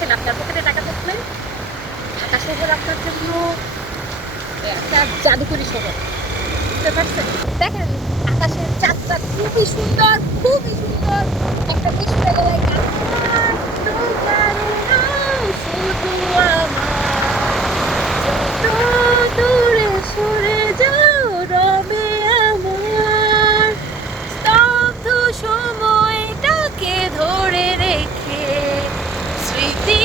দেখেন আপনার পকেটে টাকা থাকলে ঢাকা শহর আপনার জন্য একটা জাদুকরী শহর, বুঝতে পারছেন? দেখেন আকাশের চাঁদটা খুবই সুন্দর, খুবই সুন্দর। একটা বৃষ্টি গলায় গান, আমার তো জানি না, শুধু আমার তো দূরে সরে যাও রবে আমার স্তব্ধ সময়টাকে ধরে রেখে স্মৃতি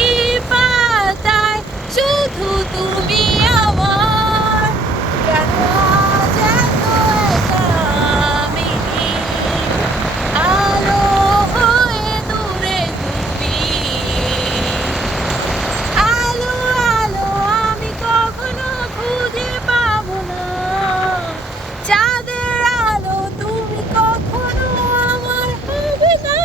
পাতায় শুধু তুমি আমার কেন আজ এত একা আমি আলো হয়ে দূরে তুমি আলো আলো আমি কখনো খুঁজে পাবো না চাঁদের আলো তুমি কখনো আমার হবে না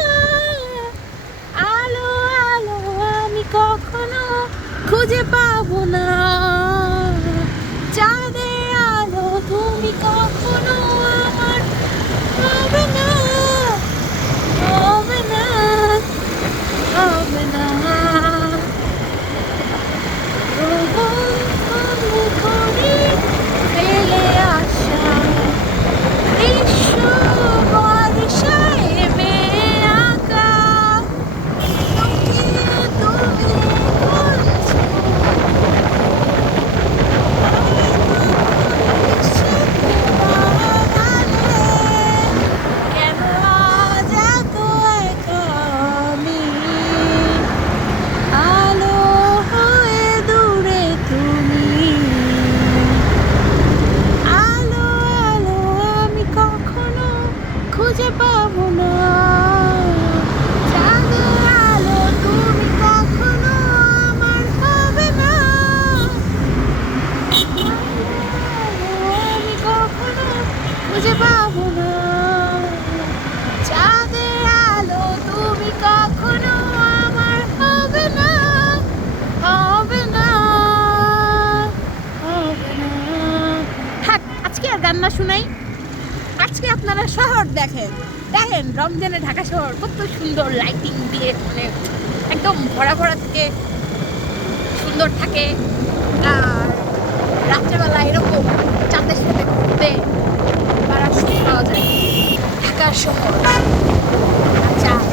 আলো আলো আমি কখনো খুঁজে পাবো না চাঁদের আলো তুমি কখনো আমার হবে না হবে না হবে না ফেলে আসা গ্রীষ্ম বর্ষায় মেয়ে আঁকা লুকিয়ে তুমি বলছো কেন আজ এত একা আমি আলো হয়ে দূরে তুমি আলো আলো আমি কখনো খুঁজে পাবো না চাঁদের আলো তুমি কখনো আমার হবে না আমি কখনো খুঁজে পাবো না চাঁদের আলো তুমি কখনো আমার হবে না হবে না হবে না থাক আজকে আর গান না শুনাই আজকে আপনারা শহর দেখেন দেখেন রমজানে ঢাকা শহর কত সুন্দর লাইটিং দিয়ে মানে একদম ভরা ভরা থেকে সুন্দর থাকে আর রাত্রেবেলা এরকম চাঁদের সাথে ঘুরতে পারা পাওয়া যায় ঢাকার শহর চাঁদ